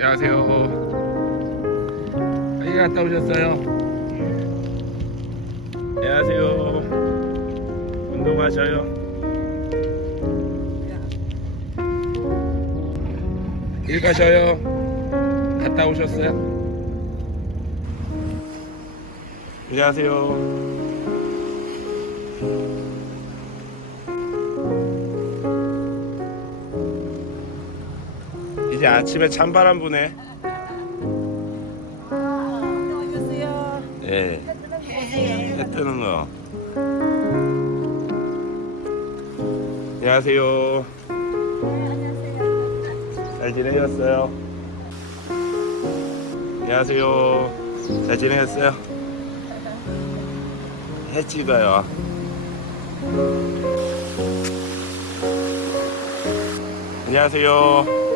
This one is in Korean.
안녕하세요. 어디 갔다 오셨어요? 안녕하세요. 운동하셔요. 일 가셔요. 갔다 오셨어요? 안녕하세요. 이제 아침에 찬바람 부네. 예. 해 뜨는 거. 안녕하세요. 잘 지내셨어요? 안녕하세요. 잘 지내셨어요? 해 찍어요. 안녕하세요.